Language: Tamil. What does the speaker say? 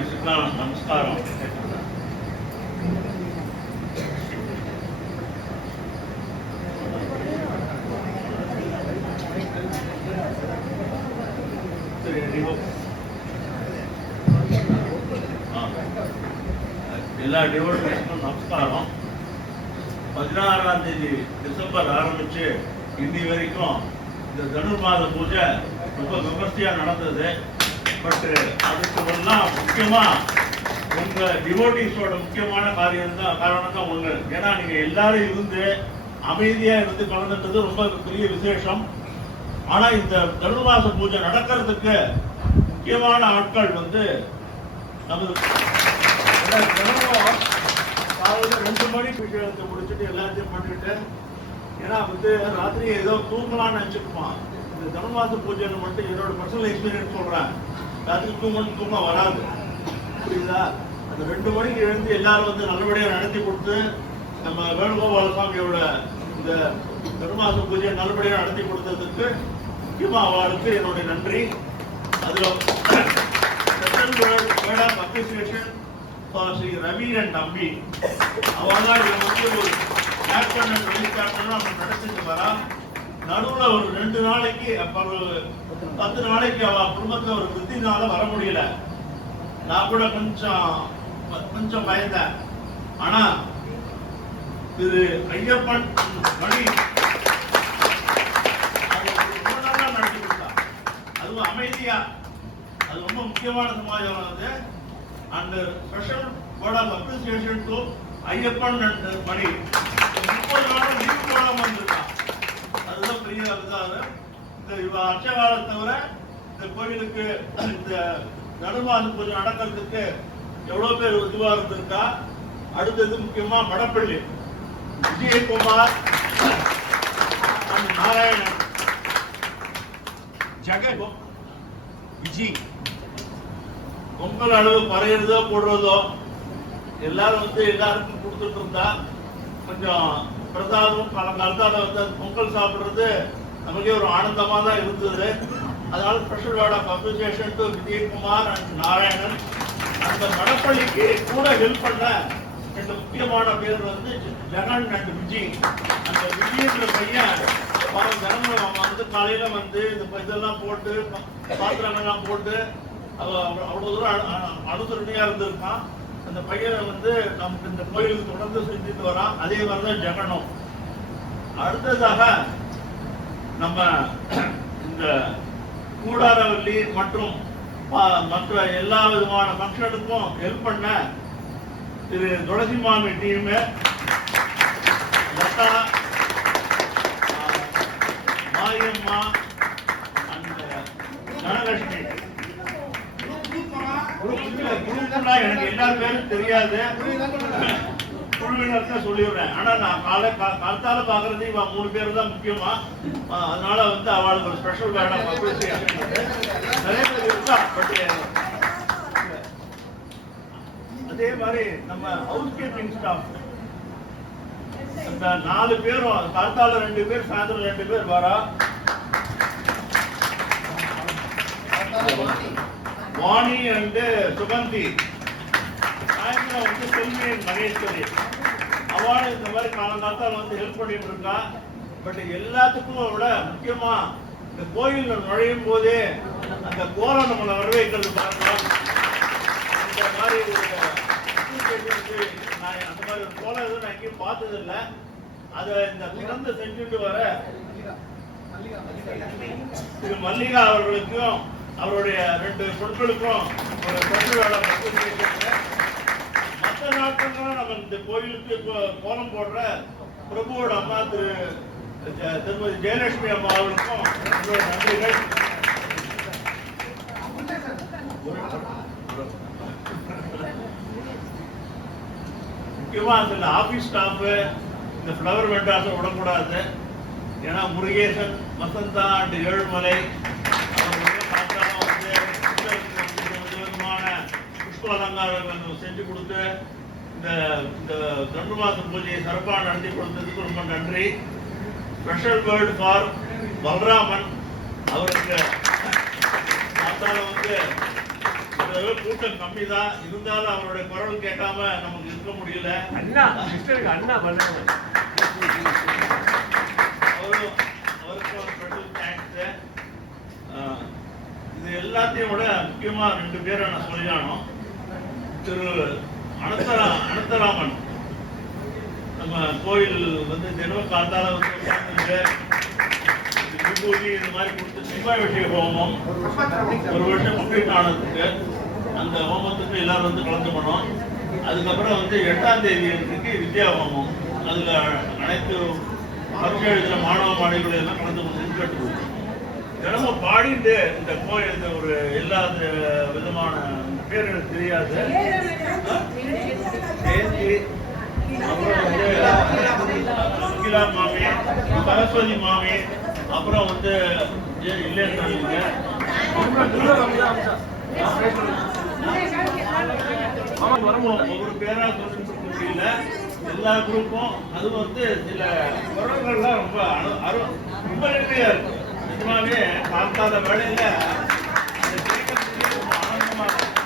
நமஸ்காரம். எல்லா டிவோட்டீஸ்க்கும் நமஸ்காரம். 16ஆம் தேதி டிசம்பர் ஆரம்பிச்சு இன்னி வரைக்கும் இந்த தனுர்மாத பூஜை ரொம்ப விமர்சையா நடந்தது. பட் அதுக்கு எல்லாம் முக்கியமா உங்க டிவோட்டீஸோட முக்கியமான காரணம் தான் ஒண்ணு. ஏன்னா நீங்க எல்லாரும் இருந்து அமைதியா இருந்து கலந்துட்டது ரொம்ப பெரிய விசேஷம். ஆனா இந்த தனுர்மாச பூஜை நடக்கிறதுக்கு முக்கியமான ஆட்கள் நமது காலையில் 2 மணி விஷயத்தை முடிச்சுட்டு எல்லாத்தையும் பண்ணிட்டு, ஏன்னா ராத்திரி ஏதோ தூங்கலாம்னு நினைச்சிருப்பான். இந்த தனுர்மாச பூஜைன்னு மட்டும் என்னோட பர்சனல் எக்ஸ்பீரியன்ஸ் சொல்றேன். ராத்திரி தூக்கம் வராது, புரியுதா? அந்த 2 மணிக்கு எழுந்து எல்லாரும் நல்லபடியாக நடத்தி கொடுத்து நம்ம வேணுகோபால சுவாமியோட இந்த தனுர்மாச பூஜையை நல்லபடியாக நடத்தி கொடுத்ததுக்கு முக்கியமா அவளுக்கு என்னுடைய நன்றி. அதுல அப்ரிசியேஷன் ஸ்ரீ ரவி அண்ட் அம்பி. அவதான் ஒரு கேப்டன் அண்ட் வைஸ் கேப்டன் நடத்திட்டு வரா. நடுவில் ஒரு 2 நாளைக்கு 10 நாளைக்கு அவ குடும்பத்துல ஒரு விருத்தினால வர முடியல. நான் கூட கொஞ்சம் பயந்தேன். ஆனா திரு ஐயப்பன் மணி நடத்தி கொடுத்தா. அதுவும் அமைதியா, அது ரொம்ப முக்கியமான சமாச்சாரம். அது and special word of appreciation to Ayyappan and Mani. 30 நாளும் லீவ் போடாம வந்திருக்கான். அதுதான் பெரிய இதாக. இந்த அர்ச்சகால தவிர இந்த கோவிலுக்கு இந்த தனுர்மாச பூஜை நடக்கிறதுக்கு எவ்வளவு பேர் இதுவா இருந்திருக்கா. அடுத்தது முக்கியமா மடப்பள்ளி விஜயகுமார் நாராயணன் ஜெகன் விஜய். பொங்கல் அளவு பறையிறதோ போடுறதோ எல்லாரும் எல்லாருக்கும் கொடுத்துட்டு இருந்தா கொஞ்சம் பிரசாதம் காலங்காலத்தால பொங்கல் சாப்பிடுறது நமக்கே ஒரு ஆனந்தமா தான் இருந்தது. அதனால special word of appreciation to Vijayakumar and Narayanan. அந்த மடப்பள்ளிக்கு கூட ஹெல்ப் பண்ண 2 முக்கியமான பேர் ஜெகன் அண்ட் விஜய். அந்த விஜயன்ற பையன் தினமும் அவன் காலையில இந்த இதெல்லாம் போட்டு பாத்திரங்கள்லாம் போட்டு அவ்வளவு தூரம் அனுசரணையா இருந்திருக்கான். அந்த பையனை நமக்கு இந்த கோயிலுக்கு தொடர்ந்து செஞ்சுட்டு வரான். அதே மாதிரிதான் ஜெகனும். அடுத்ததாக நம்ம இந்த கூடாரவல்லி மற்றும் மற்ற எல்லா விதமான ஃபங்க்ஷனுக்கும் ஹெல்ப் பண்ண திரு துளசி மாமி டீம், லதா, மாரியம்மா அண்ட் தனலட்சுமி. குரூப்னா எனக்கு எல்லா பேரும் தெரியாது, குழுவினர் தான் சொல்லிடுறேன். ஆனா நான் காலத்தால பாக்குறது இவ 3 பேர் தான் முக்கியமா. அதனால அவளுக்கு ஒரு ஸ்பெஷல் வேர்ட் ஆஃப் அப்ரிசியேஷன் நிறைய பேர் இருக்கா. பட் அதே மாதிரி நம்ம ஹவுஸ் கீப்பிங் ஸ்டாஃப் இந்த 4 பேரும் காலத்தால 2 பேர், சாயந்தரம் 2 பேர் வரா. வாணி அண்ட் சுகந்தி, சாயந்தரம் செல்வி மகேஸ்வரி. அவளும் இந்த மாதிரி காலங்காலத்தால் ஹெல்ப் பண்ணிட்டு இருக்கா. பட் எல்லாத்துக்கும் விட முக்கியமா இந்த கோயில் நுழையும் போதே அந்த கோலம் நம்மளை வரவேற்கிறது பார்க்கலாம். இந்த மாதிரி அந்த மாதிரி ஒரு கோலம் எதுவும் நான் எங்கேயும் பார்த்தது இல்லை. அதை இந்த திறந்து செஞ்சுட்டு வர திரு மல்லிகா அவர்களுக்கும் அவருடைய 2 பொருட்களுக்கும் ஒரு ஸ்பெஷல் வேர்ட் ஆஃப் அப்ரிசியேஷன். மற்ற நாட்கள் நம்ம இந்த கோயிலுக்கு கோலம் போடுற பிரபுவோட அம்மா திருமதி ஜெயலட்சுமி அம்மா அவர்களுக்கும் நன்றிகள். முக்கியமா அந்த ஆபீஸ் ஸ்டாஃப் இந்த ஃப்ளவர் வெண்டாஸை விடக்கூடாது. ஏன்னா முருகேசன், வசந்தா அண்ட் ஏழுமலை புஷ்ப அலங்காரங்கள் செஞ்சு கொடுத்து இந்த தனுர்மாச பூஜையை சிறப்பாக நடத்தி கொடுத்ததுக்கு ரொம்ப நன்றி. Special word for Balaraman. அவருக்கு பார்த்தாலும் கூட்டம் கம்மி தான், இருந்தாலும் அவருடைய குரல் கேட்காம நமக்கு இருக்க முடியல. அண்ணா அண்ணா பண்ணாங்க. அவருக்கு ஒரு ஸ்பெஷல் தேங்க்ஸ். இது எல்லாத்தையும் விட முக்கியமா 2 பேரை நான் சொல்லியானோம். திரு அனந்தராமன் நம்ம கோயில் வந்து தினம் காத்தால வந்து உட்கார்ந்து விபூதி இந்த மாதிரி கொடுத்து சிம்மாவெட்டி ஹோமம் ஒரு வருஷம் கம்ப்ளீட் ஆனதுக்கு அந்த ஹோமத்துக்கு எல்லாரும் வந்து கலந்துக்கணும். அதுக்கப்புறம் வந்து 8ஆம் தேதி இருக்கு வித்யா ஹோமம். அதுல அனைத்து பரீட்சை எழுதுற மாணவ மாணவிகள் எல்லாம் கலந்துக்கணும்னு கேட்டுக்கொள்ளும். தினமும் பாடிட்டு இந்த கோயில் இந்த ஒரு எல்லா விதமான பேர் எனக்கு தெரியாது. அப்புறம் வந்து சுகிலா மாமி, சரஸ்வதி மாமி, அப்புறம் வந்து இல்லைன்னு ஒவ்வொரு பேரா சொல்லிட்டு முடியல. எல்லா குரூப்பும் அது வந்து சில குரல்கள்லாம் ரொம்ப நன்மையா இருக்கு. நிஜமாவே பார்க்காத வேலையில ரொம்ப ஆனந்தமா இருக்கும்.